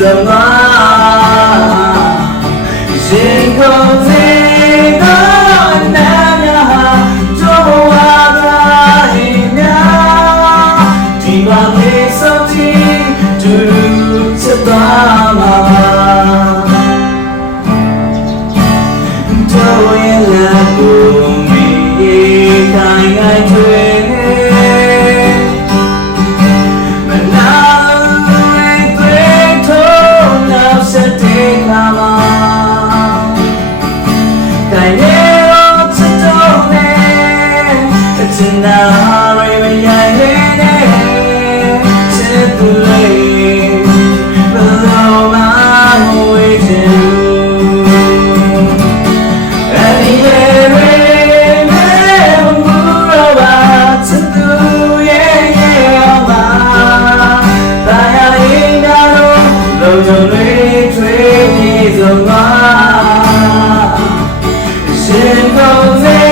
ဆုံးသွားရှင်ကုန်စေသောနာများတို့ဘဝသားဟင်းများဒီမှာမေဆုံးခြင်းတူချစ်သွားမှာတို့ရဲ့လက်ကိုမိခိုင်ခိုင်တွေ့နာရီမရရဲ့နဲ့ချစ်သူလေးဘလို့မှမဝေးချင်အဲ့ဒီလေးနဲ့မူတော့ပါချစ်သူရဲ့အောင်ပါဒါရရင်ကတော့လုံခြုံလေးထွေးပြေဆုံးပါရှင်ကုန်စေ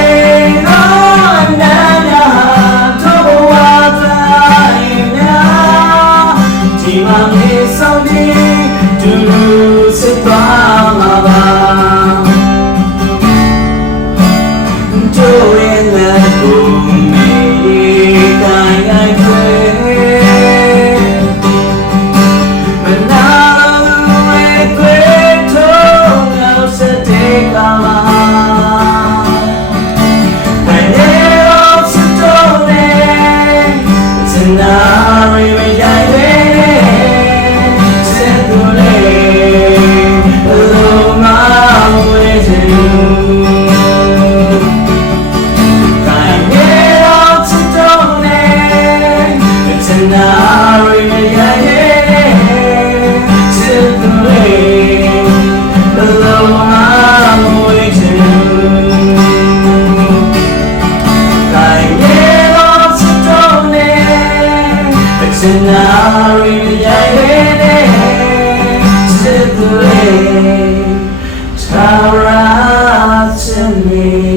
Tara to me.